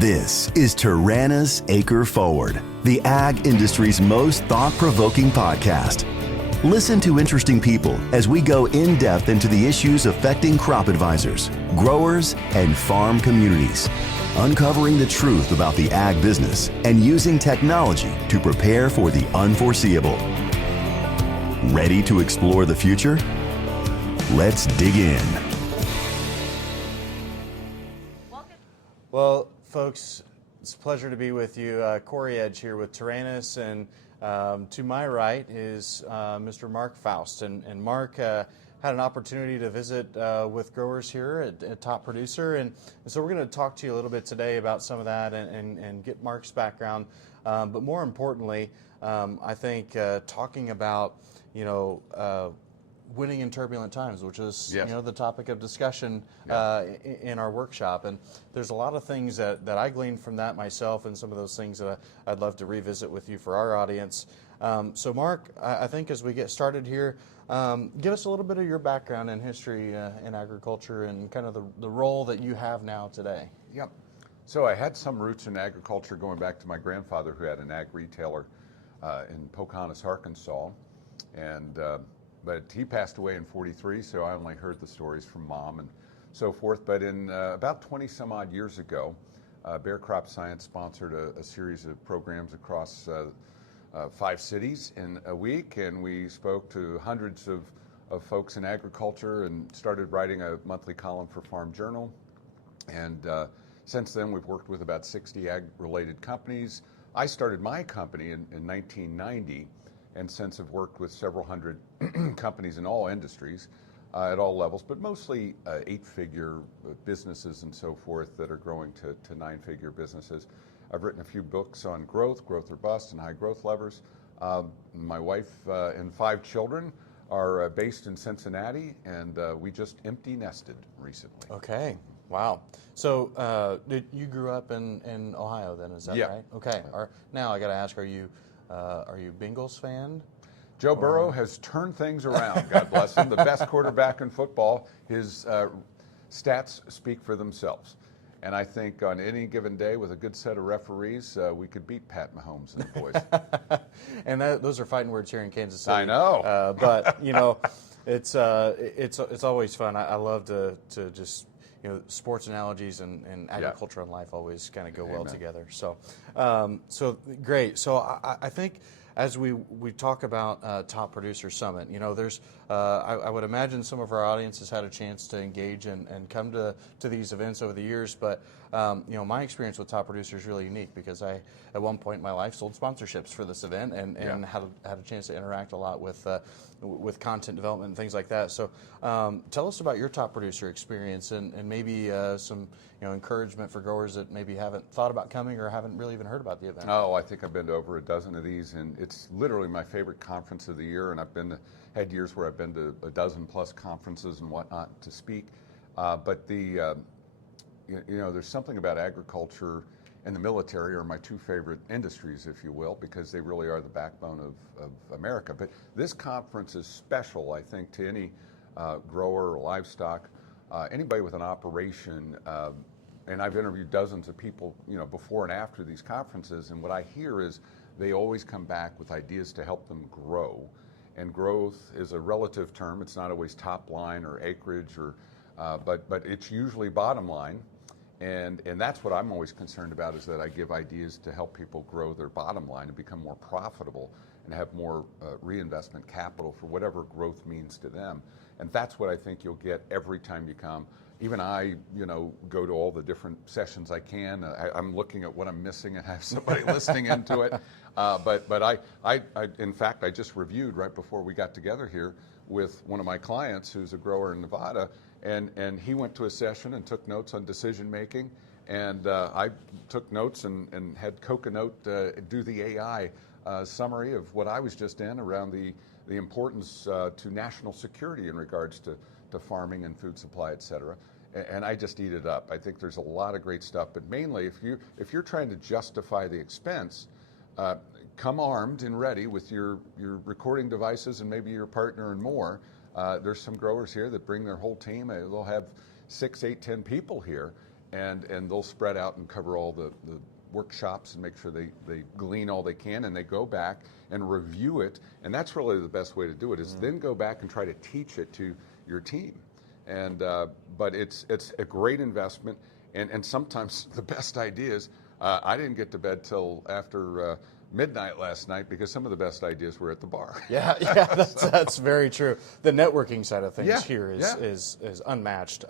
This is Taranis AcreForward, the ag industry's most thought-provoking podcast. Listen to interesting people as we go in-depth into the issues affecting crop advisors, growers, and farm communities, uncovering the truth about the ag business and using technology to prepare for the unforeseeable. Ready to explore the future? Let's dig in. Well, folks, it's a pleasure to be with you. Cory Edge here with Taranis, and to my right is Mr. Mark Faust. And Mark had an opportunity to visit with growers here at Top Producer, and so we're going to talk to you a little bit today about some of that and get Mark's background. But more importantly, I think talking about, winning in turbulent times, which is the topic of discussion in our workshop. And there's a lot of things that I gleaned from that myself, and some of those things that I'd love to revisit with you for our audience. So Mark, I think as we get started here, give us a little bit of your background and history in agriculture and kind of the role that you have now today. Yep. So I had some roots in agriculture going back to my grandfather, who had an ag retailer in Pocahontas, Arkansas, and but he passed away in '43, so I only heard the stories from Mom and so forth. But in about 20 some odd years ago, Bear Crop Science sponsored a series of programs across 5 cities in a week, and we spoke to hundreds of folks in agriculture and started writing a monthly column for Farm Journal. And since then, we've worked with about 60 ag-related companies. I started my company in 1990, and since have worked with several hundred companies in all industries at all levels, but mostly 8-figure businesses and so forth that are growing to 9-figure businesses. I've written a few books on growth or bust, and high growth levers. My wife and 5 children are based in Cincinnati, and we just empty nested recently. Okay. Wow. So you grew up in Ohio then, is that right? Okay. Now I got to ask, are you Bengals fan? Joe Burrow has turned things around, God bless him. The best quarterback in football. His stats speak for themselves. And I think on any given day with a good set of referees, we could beat Pat Mahomes and the boys. And those are fighting words here in Kansas City. I know. But, it's always fun. I love to just, sports analogies and agriculture and life always kind of go well together. So, great. So I think as we talk about Top Producer Summit, there's I would imagine some of our audience has had a chance to engage and come to these events over the years. But my experience with Top Producer is really unique because I at one point in my life sold sponsorships for this event and had a chance to interact a lot with content development and things like that. So tell us about your Top Producer experience and maybe some encouragement for growers that maybe haven't thought about coming or haven't really even heard about the event. Oh, I think I've been to over a dozen of these, and it's literally my favorite conference of the year. And I've had years where I've been to a dozen plus conferences and whatnot to speak. But there's something about agriculture and the military are my 2 favorite industries, if you will, because they really are the backbone of America. But this conference is special, I think, to any grower or livestock, anybody with an operation. And I've interviewed dozens of people, before and after these conferences, and what I hear is they always come back with ideas to help them grow. And growth is a relative term. It's not always top line or acreage, but it's usually bottom line. And that's what I'm always concerned about, is that I give ideas to help people grow their bottom line and become more profitable and have more reinvestment capital for whatever growth means to them. And that's what I think you'll get every time you come. Even I, go to all the different sessions I can. I'm looking at what I'm missing and have somebody listening into it. But I, in fact, I just reviewed right before we got together here with one of my clients who's a grower in Nevada, and he went to a session and took notes on decision making, and I took notes and had Coconut do the AI summary of what I was just in around the importance to national security in regards to farming and food supply, et cetera. And I just eat it up. I think there's a lot of great stuff, but mainly if you're trying to justify the expense, come armed and ready with your recording devices and maybe your partner and more. There's some growers here that bring their whole team. They'll have 6, 8, 10 people here, and they'll spread out and cover all the workshops and make sure they glean all they can, and they go back and review it. And that's really the best way to do it, is then go back and try to teach it to your team. And but it's a great investment, and sometimes the best ideas. I didn't get to bed till after midnight last night because some of the best ideas were at the bar. Yeah, that's very true. The networking side of things here is unmatched.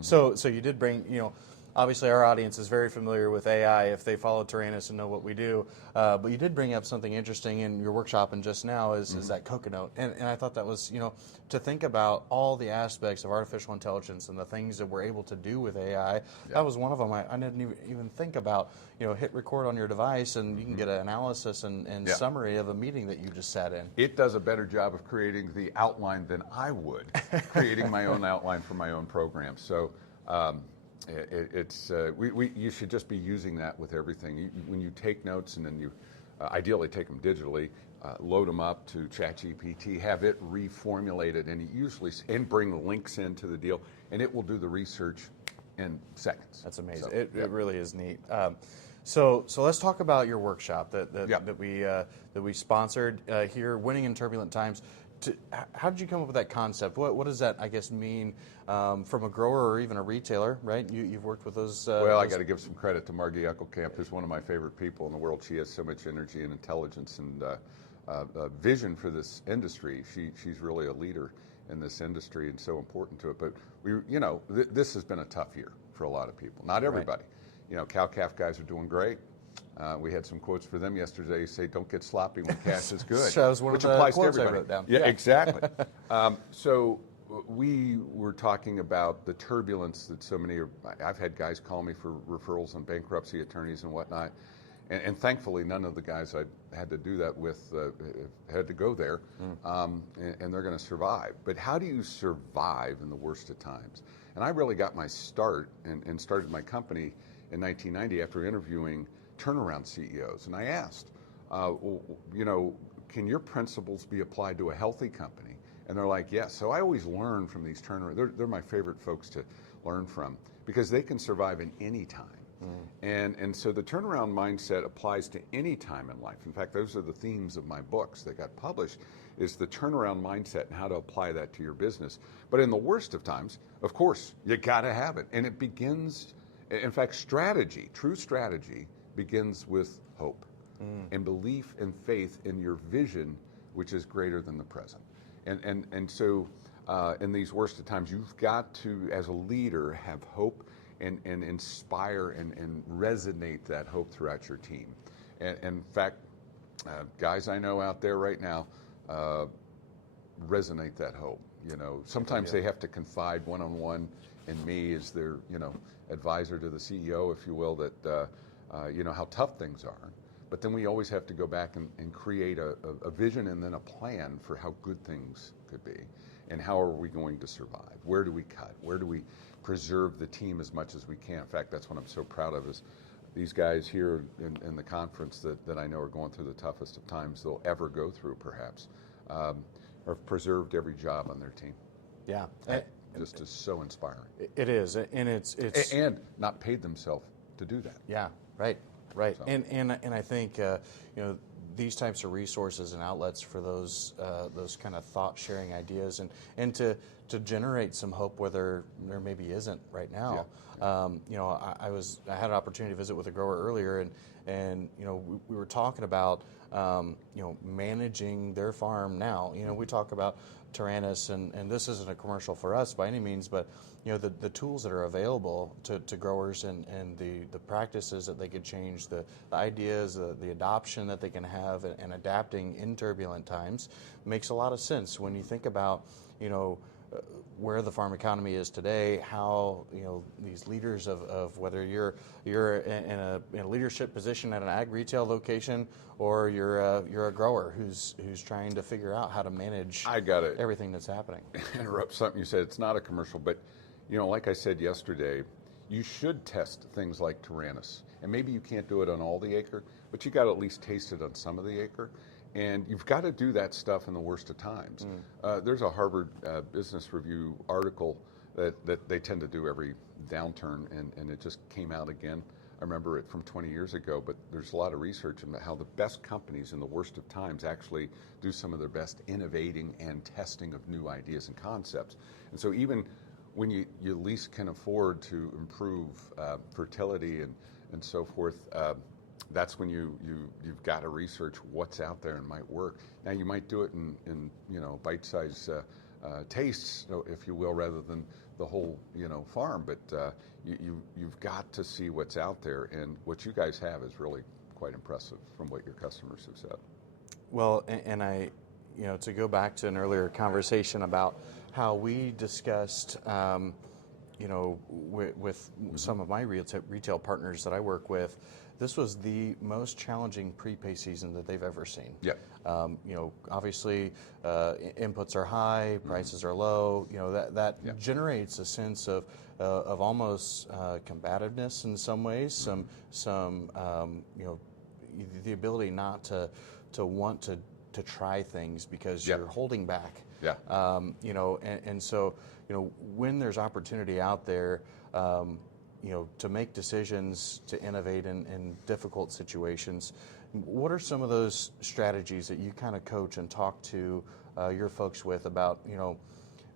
So you did bring, obviously our audience is very familiar with AI if they follow Taranis and know what we do. But you did bring up something interesting in your workshop and just now is that cocoa note. And I thought that was, to think about all the aspects of artificial intelligence and the things that we're able to do with AI, that was one of them. I didn't even think about, hit record on your device and you can get an analysis and summary of a meeting that you just sat in. It does a better job of creating the outline than I would, creating my own outline for my own program. So you should just be using that with everything. When you take notes, and then you ideally take them digitally, load them up to ChatGPT, have it reformulate it, and bring links into the deal, and it will do the research in seconds. That's amazing. So, it really is neat. So let's talk about your workshop that we sponsored here, Winning in Turbulent Times. How did you come up with that concept? What does that, I guess, mean from a grower or even a retailer, right? You've worked with those. I got to give some credit to Margie Eckelkamp, who's one of my favorite people in the world. She has so much energy and intelligence and vision for this industry. She's really a leader in this industry and so important to it. But this has been a tough year for a lot of people. Not everybody. Right. Cow-calf guys are doing great. We had some quotes for them yesterday. Say, "Don't get sloppy when cash is good," so that was one which of the applies to quotes everybody. I wrote down. Yeah, exactly. So we were talking about the turbulence that so many. I've had guys call me for referrals on bankruptcy attorneys and whatnot, and thankfully none of the guys I had to do that with had to go there, and they're going to survive. But how do you survive in the worst of times? And I really got my start and started my company in 1990 after interviewing turnaround CEOs, and I asked, can your principles be applied to a healthy company? And they're like, yes. So I always learn from these turnaround. They're my favorite folks to learn from because they can survive in any time. And so the turnaround mindset applies to any time in life. In fact, those are the themes of my books that got published, is the turnaround mindset and how to apply that to your business. But in the worst of times, of course, you got to have it. And it begins, in fact, true strategy begins with hope and belief and faith in your vision, which is greater than the present. And so in these worst of times, you've got to, as a leader, have hope and inspire and resonate that hope throughout your team. And in fact, guys I know out there right now, resonate that hope. Sometimes they have to confide one-on-one in me as their, advisor to the CEO, if you will, that how tough things are. But then we always have to go back and create a vision and then a plan for how good things could be. And how are we going to survive? Where do we cut? Where do we preserve the team as much as we can? In fact, that's what I'm so proud of, is these guys here in the conference that I know are going through the toughest of times they'll ever go through, perhaps, have preserved every job on their team. Yeah. Just is so inspiring. It is, and it's and not paid themselves to do that. Yeah, right. So. And I think these types of resources and outlets for those kind of thought sharing ideas and to generate some hope where there maybe isn't right now. Yeah. I had an opportunity to visit with a grower earlier, and we were talking about managing their farm now. We talk about Taranis, and this isn't a commercial for us by any means, but the tools that are available to growers and the practices that they could change, the ideas, the adoption that they can have, and adapting in turbulent times makes a lot of sense when you think about where the farm economy is today, how these leaders of whether you're in a leadership position at an ag retail location or you're a grower who's trying to figure out how to manage everything that's happening. Interrupt something you said. It's not a commercial, but like I said yesterday, you should test things like Taranis, and maybe you can't do it on all the acre, but you got to at least taste it on some of the acre. And you've got to do that stuff in the worst of times. There's a Harvard Business Review article that they tend to do every downturn, and it just came out again. I remember it from 20 years ago, but there's a lot of research on how the best companies in the worst of times actually do some of their best innovating and testing of new ideas and concepts. And so even when you least can afford to improve fertility and so forth, that's when you've got to research what's out there and might work. Now you might do it in bite-sized tastes, if you will, rather than the whole farm, but you've got to see what's out there, and what you guys have is really quite impressive from what your customers have said. Well, and I, to go back to an earlier conversation about how we discussed, with some of my retail partners that I work with, this was the most challenging prepay season that they've ever seen. Yeah. Obviously, inputs are high, prices are low. That generates a sense of almost combativeness in some ways. Some the ability not to want to try things because you're holding back. Yeah. And so when there's opportunity out there, to make decisions, to innovate in difficult situations, what are some of those strategies that you kind of coach and talk to your folks with about,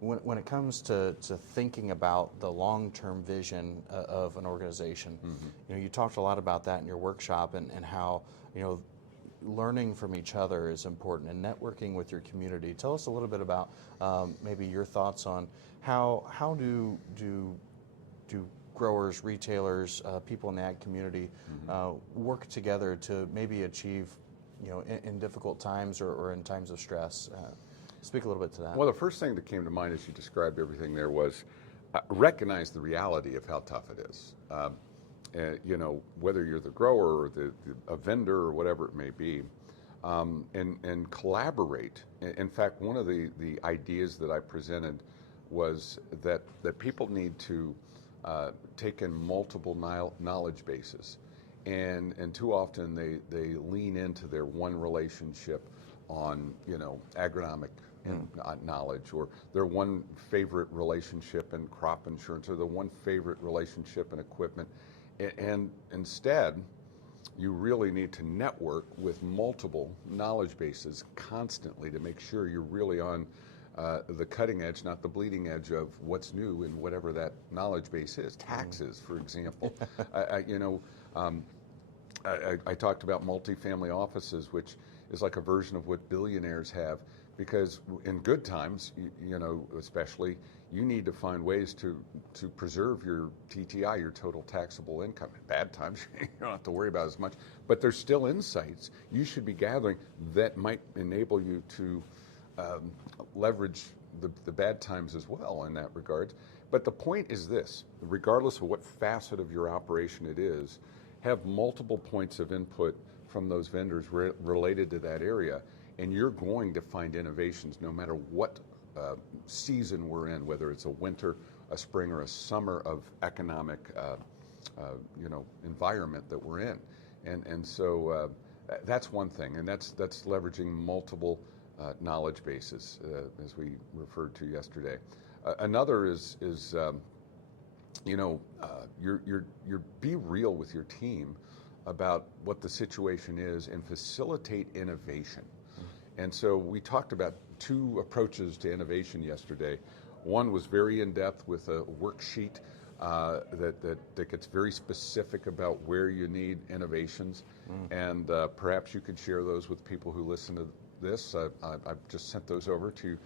when it comes to thinking about the long-term vision of an organization? Mm-hmm. You talked a lot about that in your workshop and how, learning from each other is important and networking with your community. Tell us a little bit about maybe your thoughts on how do growers, retailers, people in the ag community work together to maybe achieve, in difficult times or in times of stress. Speak a little bit to that. Well, the first thing that came to mind as you described everything there was recognize the reality of how tough it is. Whether you're the grower or a vendor or whatever it may be, and collaborate. In fact, one of the ideas that I presented was that people need to take in multiple knowledge bases, and too often they lean into their one relationship on agronomic knowledge, or their one favorite relationship in crop insurance, or the one favorite relationship in equipment. And instead, you really need to network with multiple knowledge bases constantly to make sure you're really on the cutting edge, not the bleeding edge of what's new in whatever that knowledge base is. Taxes, for example. I talked about multifamily offices, which is like a version of what billionaires have, because in good times, especially, you need to find ways to preserve your TTI, your total taxable income. In bad times, you don't have to worry about as much, but there's still insights you should be gathering that might enable you to leverage the bad times as well in that regard. But the point is this: regardless of what facet of your operation it is, have multiple points of input from those vendors related to that area, and you're going to find innovations no matter what season we're in, whether it's a winter, a spring, or a summer of economic environment that we're in. And so that's one thing, and that's leveraging multiple knowledge bases, as we referred to yesterday. Another is you're be real with your team about what the situation is and facilitate innovation. And so we talked about two approaches to innovation yesterday. One was very in-depth with a worksheet that gets very specific about where you need innovations. And perhaps you could share those with people who listen to this. I've just sent those over to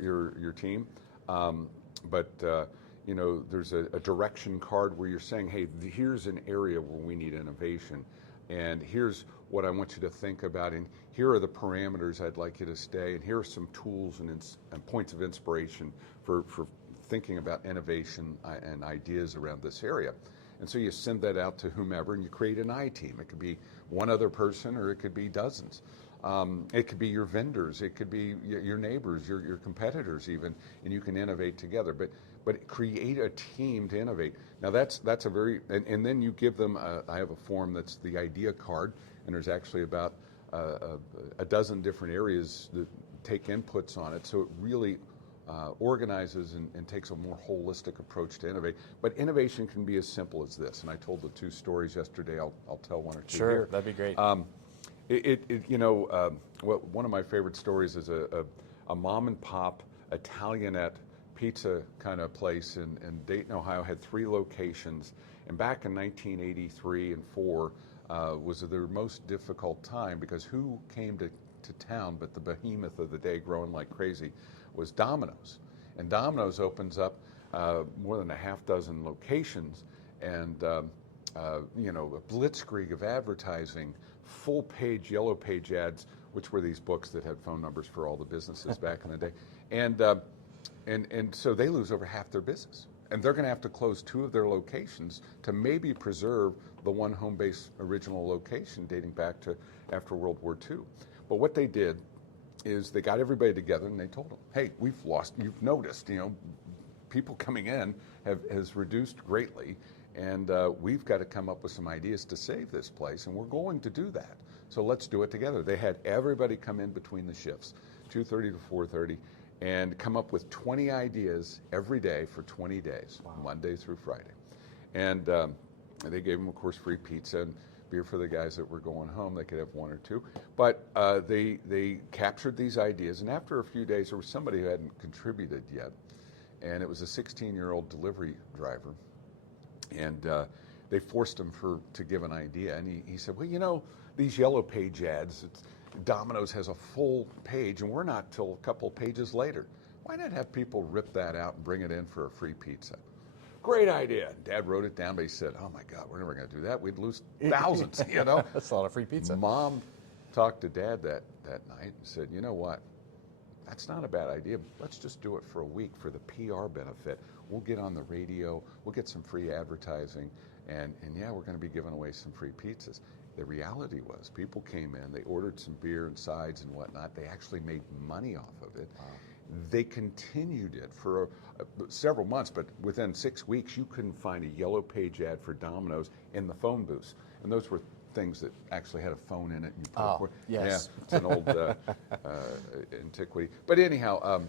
your team. But there's a direction card where you're saying, hey, here's an area where we need innovation, and here's what I want you to think about, and here are the parameters I'd like you to stay, and here are some tools and points of inspiration for thinking about innovation and ideas around this area. And so you send that out to whomever, and you create an I team. It could be one other person, or it could be dozens. It could be your vendors, it could be your neighbors, your competitors even, and you can innovate together. But create a team to innovate. Now that's a very, and then you give them, I have a form that's the idea card, and there's actually about a dozen different areas that take inputs on it. So it really organizes and takes a more holistic approach to innovate. But innovation can be as simple as this. And I told the 2 stories yesterday. I'll tell 1 or 2 Sure, here. that'd be great. One of my favorite stories is a mom and pop Italianette pizza kind of place in Dayton, Ohio, had 3 locations. And back in 1983 and 4 was their most difficult time, because who came to town but the behemoth of the day growing like crazy was Domino's. And Domino's opens up more than a half dozen locations, and a blitzkrieg of advertising, full page, yellow page ads, which were these books that had phone numbers for all the businesses back in the day. And so they lose over half their business. And they're going to have to close 2 of their locations to maybe preserve the one home base original location dating back to after World War II. But what they did is they got everybody together and they told them, hey, you've noticed, people coming in has reduced greatly, and we've got to come up with some ideas to save this place, and we're going to do that. So let's do it together. They had everybody come in between the shifts, 2:30 to 4:30, and come up with 20 ideas every day for 20 days, wow. Monday through Friday. And they gave them, of course, free pizza and beer for the guys that were going home. They could have 1 or 2. But they captured these ideas, and after a few days, there was somebody who hadn't contributed yet, and it was a 16-year-old delivery driver. And they forced him to give an idea, and he said, well, these yellow page ads, Domino's has a full page, and we're not till a couple pages later. Why not have people rip that out and bring it in for a free pizza? Great idea. Dad wrote it down, but he said, oh my God, we're never going to do that. We'd lose thousands, That's a lot of free pizza. Mom talked to Dad that night and said, you know what? That's not a bad idea. Let's just do it for a week for the PR benefit. We'll get on the radio, we'll get some free advertising, and yeah, we're going to be giving away some free pizzas. The reality was people came in, they ordered some beer and sides and whatnot. They actually made money off of it. Wow. They continued it for several months, but within 6 weeks, you couldn't find a yellow page ad for Domino's in the phone booths. And those were things that actually had a phone in it. And you yes. Yeah, it's an old antiquity. But anyhow,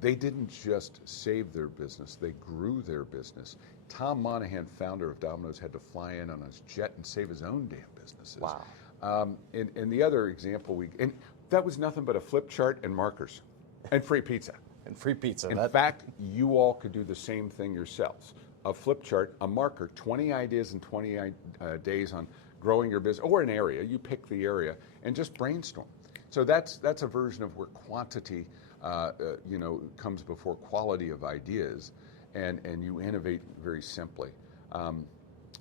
they didn't just save their business, they grew their business. Tom Monahan, founder of Domino's, had to fly in on his jet and save his own damn businesses. Wow. And the other example and that was nothing but a flip chart and markers and free pizza. And free pizza. In fact, you all could do the same thing yourselves. A flip chart, a marker, 20 ideas in 20 days on growing your business, or an area. You pick the area and just brainstorm. So that's a version of where quantity comes before quality of ideas, and you innovate very simply.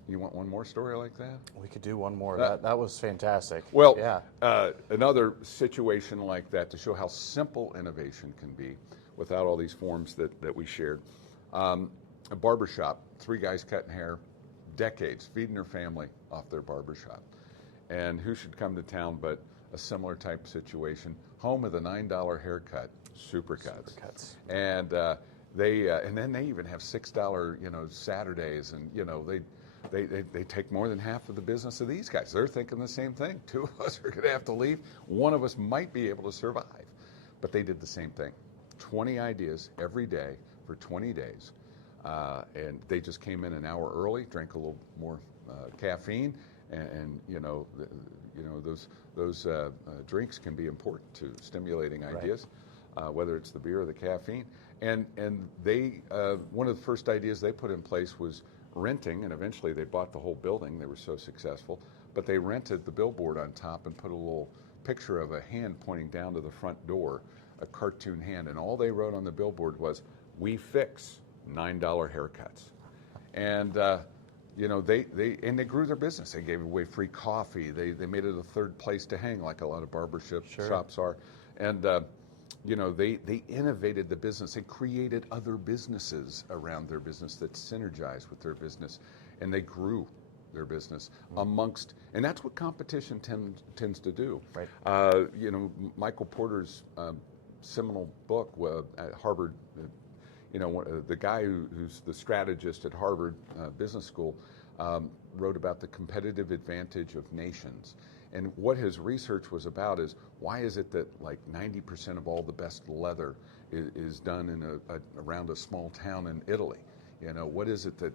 You want one more story like that? We could do one more. That was fantastic. Well, yeah. Another situation like that to show how simple innovation can be without all these forms that we shared. A barbershop, 3 guys cutting hair, decades, feeding their family off their barbershop. And who should come to town but a similar type situation, home of the $9 haircut, Supercuts. And and then they even have $6, Saturdays, and they take more than half of the business of these guys. They're thinking the same thing. 2 of us are going to have to leave. 1 of us might be able to survive. But they did the same thing. 20 ideas every day for 20 days. And they just came in an hour early, drank a little more caffeine, and those drinks can be important to stimulating ideas, right. Whether it's the beer or the caffeine. And they one of the first ideas they put in place was renting, and eventually they bought the whole building. They were so successful, but they rented the billboard on top and put a little picture of a hand pointing down to the front door, a cartoon hand, and all they wrote on the billboard was, "We fix $9 haircuts." And they grew their business. They gave away free coffee. They made it a third place to hang, like a lot of barbershop shops are. And they innovated the business. They created other businesses around their business that synergized with their business, and they grew their business amongst. And that's what competition tends to do. Right. Michael Porter's seminal book at Harvard. The guy who's the strategist at Harvard Business School, wrote about the competitive advantage of nations. And what his research was about is, why is it that like 90% of all the best leather is done in around a small town in Italy? What is it that,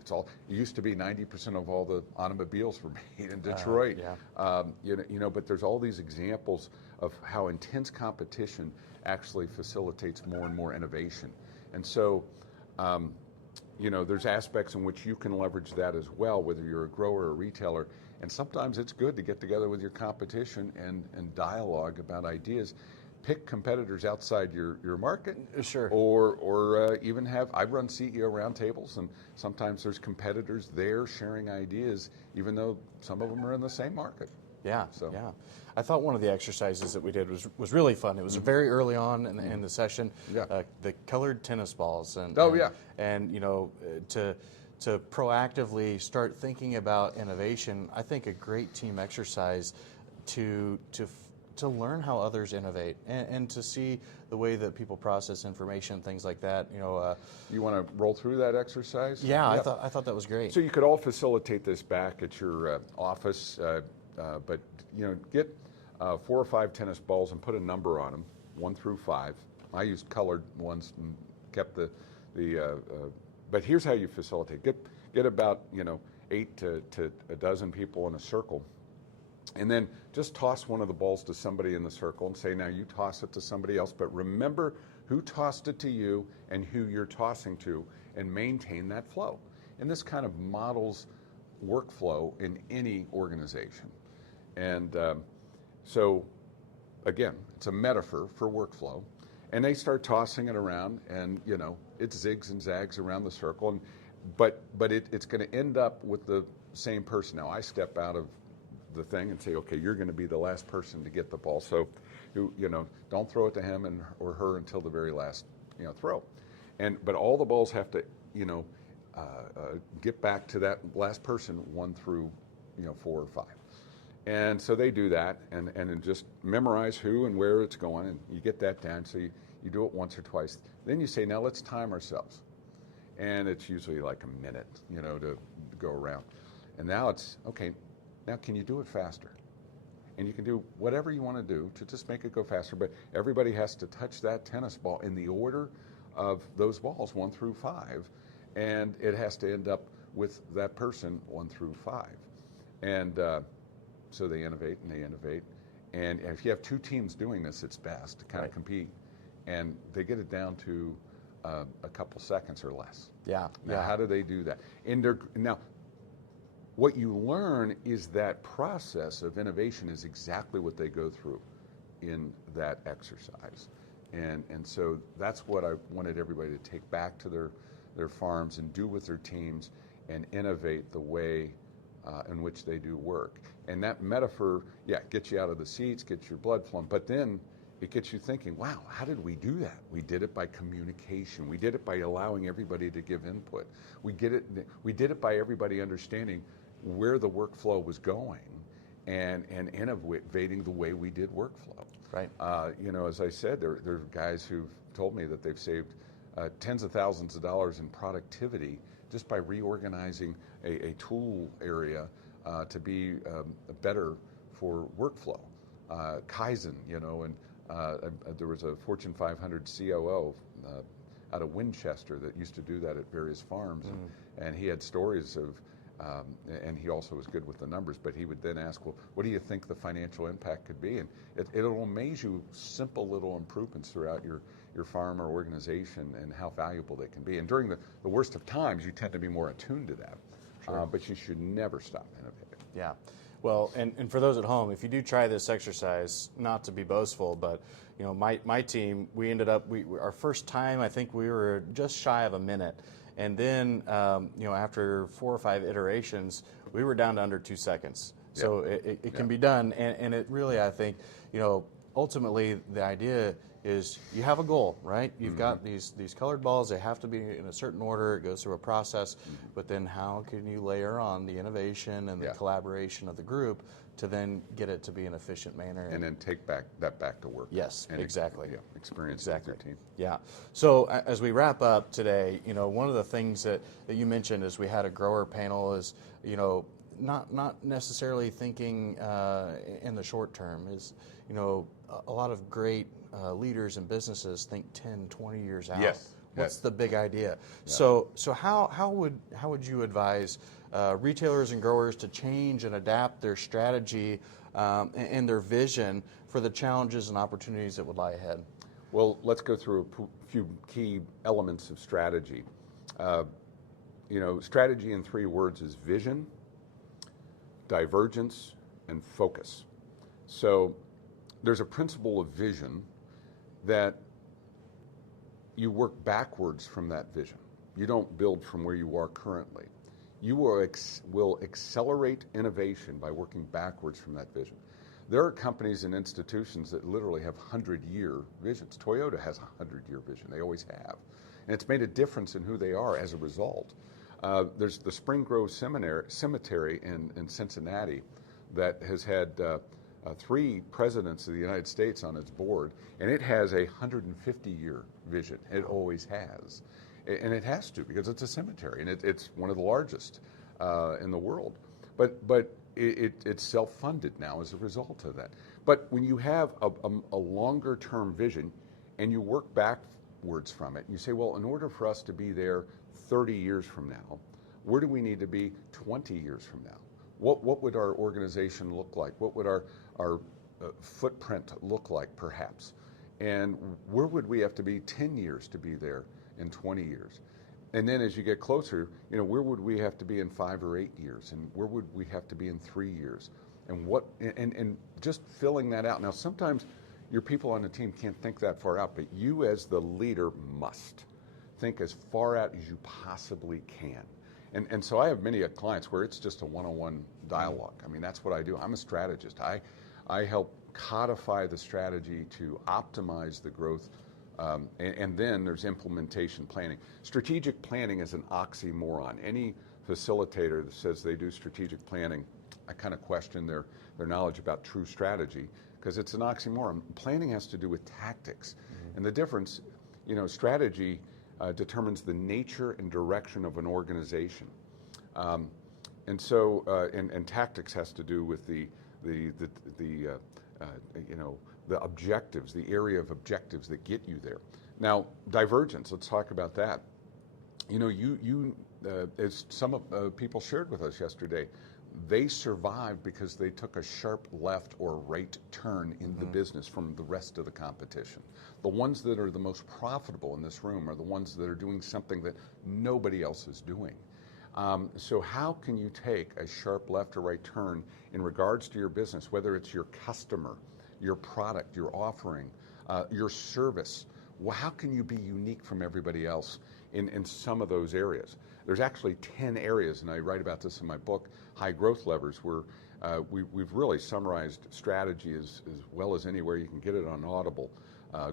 it's all, it used to be 90% of all the automobiles were made in Detroit. But there's all these examples of how intense competition actually facilitates more and more innovation. And so, there's aspects in which you can leverage that as well, whether you're a grower or a retailer. And sometimes it's good to get together with your competition and dialogue about ideas. Pick competitors outside your market. Sure. Or even I've run CEO roundtables, and sometimes there's competitors there sharing ideas, even though some of them are in the same market. Yeah. I thought one of the exercises that we did was really fun. It was very early on in the session. Yeah. The colored tennis balls and to proactively start thinking about innovation. I think a great team exercise to learn how others innovate and to see the way that people process information, things like that. You want to roll through that exercise? Yeah, I thought that was great. So you could all facilitate this back at your office, but get 4 or 5 tennis balls and put a number on them, 1 through 5. I used colored ones and kept but here's how you facilitate. Get about 8 to a dozen people in a circle, and then just toss one of the balls to somebody in the circle and say, now you toss it to somebody else, but remember who tossed it to you and who you're tossing to, and maintain that flow. And this kind of models workflow in any organization. And so, again, it's a metaphor for workflow. And they start tossing it around, and it zigs and zags around the circle, but it's going to end up with the same person. Now I step out of the thing and say, okay, you're going to be the last person to get the ball. So, don't throw it to him or her until the very last throw. But all the balls have to get back to that last person 1 through 4 or 5. And so they do that, and then just memorize who and where it's going, and you get that down. So you do it once or twice. Then you say, now let's time ourselves. And it's usually like a minute, to go around. And now it's, okay, now can you do it faster? And you can do whatever you want to do to just make it go faster, but everybody has to touch that tennis ball in the order of those balls, 1 through 5, and it has to end up with that person 1 through 5. And so they innovate. And if you have 2 teams doing this, it's best to kind of compete. And they get it down to a couple seconds or less. Now, how do they do that? Now, what you learn is that process of innovation is exactly what they go through in that exercise. And so that's what I wanted everybody to take back to their farms and do with their teams and innovate the way in which they do work. And that metaphor, gets you out of the seats, gets your blood flowing, but then it gets you thinking, wow, how did we do that? We did it by communication. We did it by allowing everybody to give input. We did it by everybody understanding where the workflow was going and innovating the way we did workflow. Right. As I said, there are guys who've told me that they've saved tens of thousands of dollars in productivity just by reorganizing a tool area to be better for workflow. Kaizen, and there was a Fortune 500 COO out of Winchester that used to do that at various farms, and he had stories of, and he also was good with the numbers, but he would then ask, well, what do you think the financial impact could be? And it'll amaze you simple little improvements throughout your farm or organization and how valuable they can be. And during the worst of times, you tend to be more attuned to that. Sure. But you should never stop innovating. Yeah. Well, and for those at home, if you do try this exercise, not to be boastful, but my team, we ended up, our first time, I think we were just shy of a minute. And then, after 4 or 5 iterations, we were down to under 2 seconds. So it can be done. And it really, I think, ultimately the idea is you have a goal, right? You've got these colored balls. They have to be in a certain order. It goes through a process. But then how can you layer on the innovation and the collaboration of the group to then get it to be an efficient manner? And then take that back to work. Yes, and exactly. Experience exactly. with your team. Yeah. So as we wrap up today, one of the things that you mentioned as we had a grower panel is, not necessarily thinking in the short term is, a lot of great leaders and businesses think 10, 20 years out. Yes. What's the big idea? Yeah. So how would you advise retailers and growers to change and adapt their strategy and their vision for the challenges and opportunities that would lie ahead? Well, let's go through a few key elements of strategy. Strategy in 3 words is vision, divergence, and focus. So there's a principle of vision that you work backwards from that vision. You don't build from where you are currently. You will accelerate innovation by working backwards from that vision. There are companies and institutions that literally have 100-year visions. Toyota has a 100-year vision. They always have. And it's made a difference in who they are as a result. There's the Spring Grove Cemetery in Cincinnati that has had 3 presidents of the United States on its board, and it has a 150-year vision. It always has. And it has to, because it's a cemetery, and it's one of the largest in the world. But it's self-funded now as a result of that. But when you have a longer-term vision and you work backwards from it, and you say, well, in order for us to be there 30 years from now, where do we need to be 20 years from now? What would our organization look like? What would our footprint look like, perhaps? And where would we have to be 10 years to be there in 20 years? And then as you get closer, where would we have to be in 5 or 8 years? And where would we have to be in 3 years? And just filling that out. Now, sometimes your people on the team can't think that far out, but you as the leader must think as far out as you possibly can. And so I have many clients where it's just a one-on-one dialogue. I mean, that's what I do. I'm a strategist. I help codify the strategy to optimize the growth, and then there's implementation planning. Strategic planning is an oxymoron. Any facilitator that says they do strategic planning, I kind of question their knowledge about true strategy, because it's an oxymoron. Planning has to do with tactics. And the difference, strategy determines the nature and direction of an organization, and tactics has to do with the objectives, the area of objectives that get you there. Now, divergence. Let's talk about that. As some people shared with us yesterday, they survived because they took a sharp left or right turn in the business from the rest of the competition. The ones that are the most profitable in this room are the ones that are doing something that nobody else is doing. So how can you take a sharp left or right turn in regards to your business, whether it's your customer, your product, your offering, your service? Well, how can you be unique from everybody else in some of those areas? There's actually 10 areas, and I write about this in my book, High Growth Levers, where we've really summarized strategy as well as anywhere you can get it on Audible.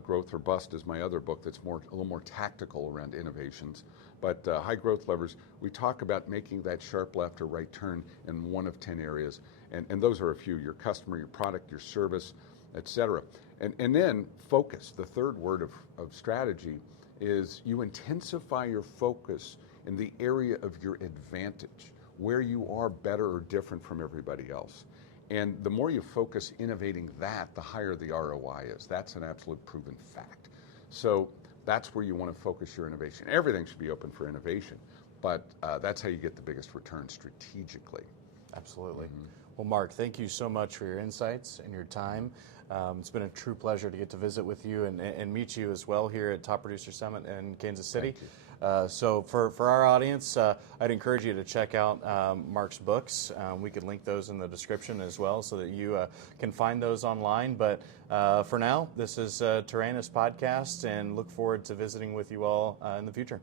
Growth or Bust is my other book that's a little more tactical around innovations. But High Growth Levers, we talk about making that sharp left or right turn in one of 10 areas. And those are a few: your customer, your product, your service, etc. And then focus. The third word of strategy is you intensify your focus in the area of your advantage, where you are better or different from everybody else. And the more you focus innovating that, the higher the ROI is. That's an absolute proven fact. So that's where you want to focus your innovation. Everything should be open for innovation, but that's how you get the biggest return strategically. Absolutely. Well, Mark, thank you so much for your insights and your time. It's been a true pleasure to get to visit with you and meet you as well here at Top Producer Summit in Kansas City. So for our audience, I'd encourage you to check out Mark's books. We could link those in the description as well so that you can find those online. But for now, this is Taranis Podcast, and look forward to visiting with you all in the future.